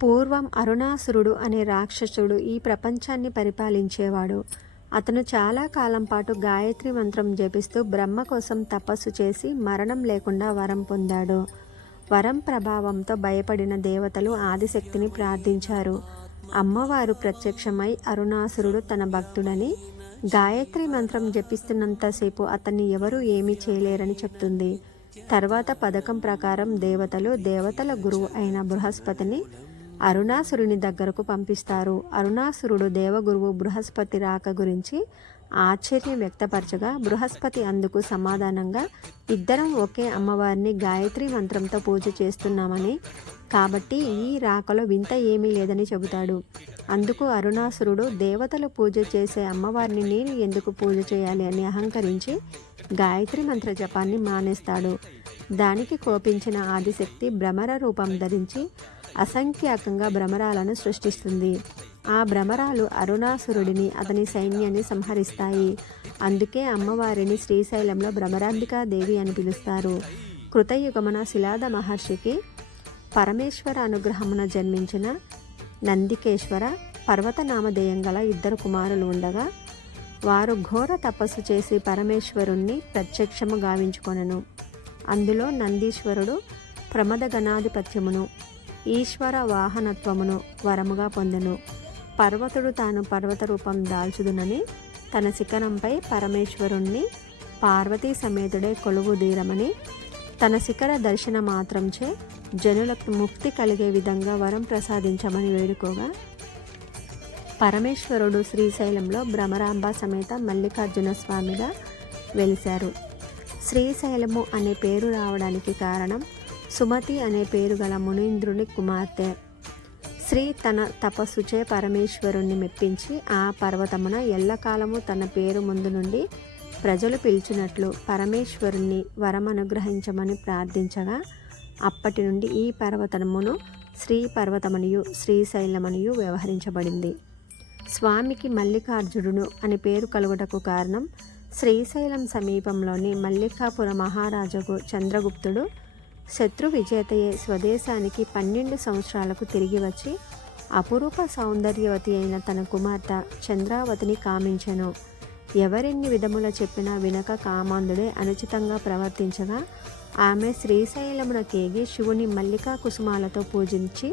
పూర్వం అరుణాసురుడు అనే రాక్షసుడు ఈ ప్రపంచాన్ని పరిపాలించేవాడు. అతను చాలా కాలం పాటు గాయత్రి మంత్రం జపిస్తూ బ్రహ్మ కోసం తపస్సు చేసి మరణం లేకుండా వరం పొందాడు. వరం ప్రభావంతో భయపడిన దేవతలు ఆదిశక్తిని ప్రార్థించారు. అమ్మవారు ప్రత్యక్షమై అరుణాసురుడు తన భక్తుడని, గాయత్రి మంత్రం జపిస్తున్నంతసేపు అతన్ని ఎవరూ ఏమీ చేయలేరని చెప్తుంది. తర్వాత పథకం ప్రకారం దేవతల గురువు అయిన బృహస్పతిని అరుణాసురుని దగ్గరకు పంపిస్తారు. అరుణాసురుడు దేవగురువు బృహస్పతి రాక గురించి ఆశ్చర్యం వ్యక్తపరచగా, బృహస్పతి అందుకు సమాధానంగా, ఇద్దరం ఒకే అమ్మవారిని గాయత్రి మంత్రంతో పూజ చేస్తున్నామని, కాబట్టి ఈ రాకలో వింత ఏమీ లేదని చెబుతాడు. అందుకు అరుణాసురుడు, దేవతలు పూజ చేసే అమ్మవారిని నేను ఎందుకు పూజ చేయాలి అని అహంకరించి గాయత్రి మంత్ర జపాన్ని మానేస్తాడు. దానికి కోపించిన ఆదిశక్తి భ్రమర రూపం ధరించి అసంఖ్యాకంగా భ్రమరాలను సృష్టిస్తుంది. ఆ భ్రమరాలు అరుణాసురుడిని, అతని సైన్యాన్ని సంహరిస్తాయి. అందుకే అమ్మవారిని శ్రీశైలంలో భ్రమరాంబికాదేవి అని పిలుస్తారు. కృతయుగమున శిలాద మహర్షికి పరమేశ్వర అనుగ్రహమున జన్మించిన నందికేశ్వర పర్వతనామధేయం గల ఇద్దరు కుమారులు ఉండగా, వారు ఘోర తపస్సు చేసి పరమేశ్వరుణ్ణి ప్రత్యక్షము గావించుకొనెను. అందులో నందీశ్వరుడు ప్రమద గణాధిపత్యమును, ఈశ్వర వాహనత్వమును వరముగా పొందెను. పర్వతుడు తాను పర్వత రూపం దాల్చుదునని తన శిఖరంపై పరమేశ్వరుణ్ణి పార్వతీ సమేతుడే కొలువుదీరమని, తన శిఖర దర్శన మాత్రంచే జనులకు ముక్తి కలిగే విధంగా వరం ప్రసాదించమని వేడుకోగా, పరమేశ్వరుడు శ్రీశైలంలో భ్రమరాంబ సమేత మల్లికార్జున స్వామిగా వెలిశారు. శ్రీశైలము అనే పేరు రావడానికి కారణం సుమతి అనే పేరు గల మునీంద్రుని కుమార్తె. శ్రీ తన తపస్సుచే పరమేశ్వరుణ్ణి మెప్పించి ఆ పర్వతమున ఎల్లకాలము తన పేరు ముందు నుండి ప్రజలు పిలిచినట్లు పరమేశ్వరుణ్ణి వరమనుగ్రహించమని ప్రార్థించగా, అప్పటి నుండి ఈ పర్వతమును శ్రీ పర్వతమనియు శ్రీశైలమనియు వ్యవహరించబడింది. స్వామికి మల్లికార్జునుడు అని పేరు కలుగుటకు కారణం, శ్రీశైలం సమీపంలోని మల్లికాపుర మహారాజుకు చంద్రగుప్తుడు శత్రు విజేతయే స్వదేశానికి 12 సంవత్సరాలకు తిరిగి వచ్చి అపురూప సౌందర్యవతి అయిన తన కుమార్తె చంద్రావతిని కామించెను. ఎవరెన్ని విధముల చెప్పినా వినక కామాంధుడే అనుచితంగా ప్రవర్తించగా, ఆమె శ్రీశైలమున కేగి శివుని మల్లికా కుసుమాలతో పూజించి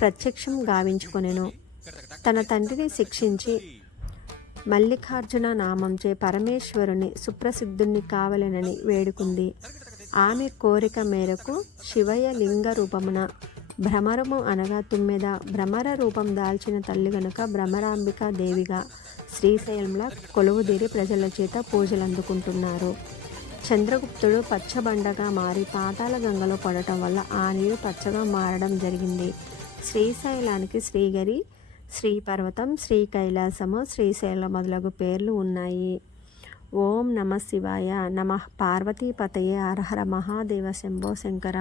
ప్రత్యక్షం గావించుకొనెను. తన తండ్రిని శిక్షించి మల్లికార్జున నామంచే పరమేశ్వరుని సుప్రసిద్ధుణ్ణి కావలెనని వేడుకుంది. ఆమె కోరిక మేరకు శివయ్య లింగ రూపమున భ్రమరము అనగా తుమ్మెద, భ్రమర రూపం దాల్చిన తల్లి గనుక భ్రమరాంబికా దేవిగా శ్రీశైలంలో కొలువుదీరి ప్రజల చేత పూజలు అందుకుంటున్నారు. చంద్రగుప్తుడు పచ్చబండగా మారి పాతాళ గంగలో పడటం వల్ల ఆ నీరు పచ్చగా మారడం జరిగింది. శ్రీశైలానికి శ్రీగిరి, శ్రీపర్వతం, శ్రీ కైలాసము, శ్రీశైలం మొదలగు పేర్లు ఉన్నాయి. ఓం నమ శివాయ. నమః పార్వతీపతయే. హర హర మహాదేవ శంభో శంకర.